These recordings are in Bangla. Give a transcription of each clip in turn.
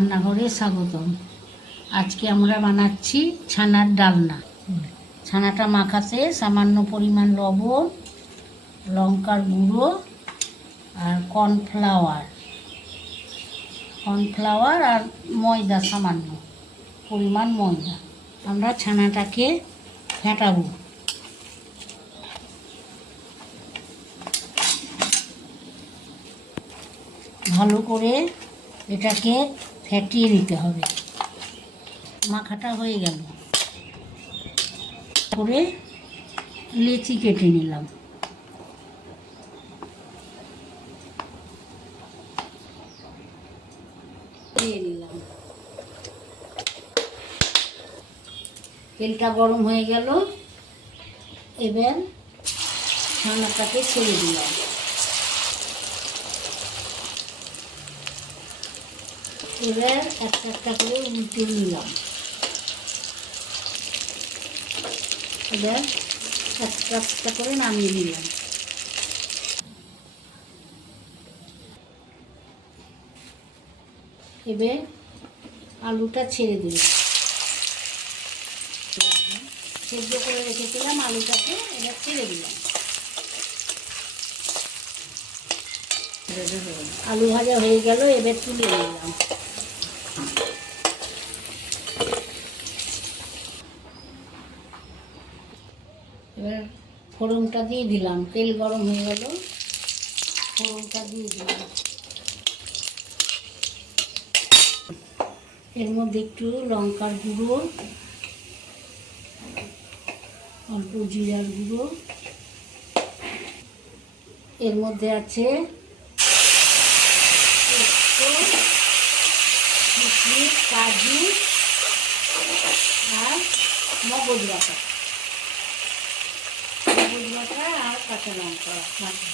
রান্নাঘরে স্বাগতম। আজকে আমরা বানাচ্ছি ছানার ডালনা। ছানাটা মাখাতে সামান্য পরিমাণ লবণ, লঙ্কার গুঁড়ো আর কর্নফ্লাওয়ার আর ময়দা, সামান্য পরিমাণ ময়দা। আমরা ছানাটাকে ফেটাবো। ভালো করে এটাকে ফেটিয়ে নিতে হবে। মাখাটা হয়ে গেল, করে লেচি কেটে নিলাম। তেলটা গরম হয়ে গেল, এবার ছানাটাকে ছেড়ে দিলাম। এবার একটা একটা করে উল্টে নিলাম। এবার একটা একটা করে নামিয়ে নিলাম। এবার আলুটা ছেড়ে দিলাম। সেদ্ধ করে রেখেছিলাম আলুটাকে, এবার ছেড়ে দিলাম। আলু ভাজা হয়ে গেল, এবার তুলে নিলাম। এবার ফোড়নটা দিয়ে দিলাম। তেল গরম হয়ে গেল, ফোড়নটা দিয়ে দিলাম। এর মধ্যে একটু লঙ্কার গুঁড়ো, অল্প জিরার গুঁড়ো, এর মধ্যে আছে কিশমিশ, কাজু আর মগজ বাটা আর কাঁচা লঙ্কা বাটা।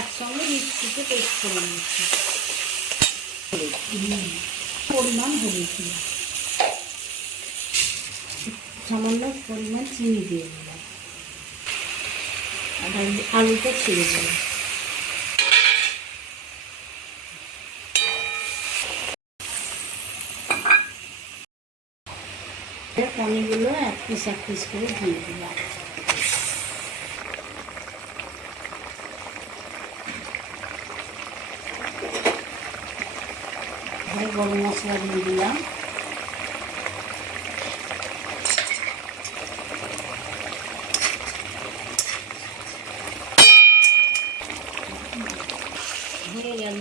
একসঙ্গে মিক্সিতে পেস্ট করে নিচ্ছি। পরিমাণ হয়েছিল, সামান্য পরিমাণ চিনি দিয়ে দিলাম। আর আলুটা ছেড়ে দিলাম। পনিরগুলো এক পিস করে দিয়ে দিলাম। গরম মশলা দিয়ে দিলাম। হয়ে গেল,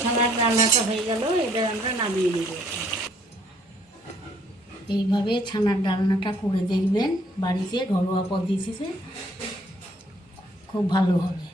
ছানার রান্নাটা হয়ে গেল। এবার আমরা নামিয়ে নেব। এইভাবে ছানার ডালনাটা করে দেখবেন বাড়িতে, ঘরোয়া পদ্ধতিতে, খুব ভালো হবে।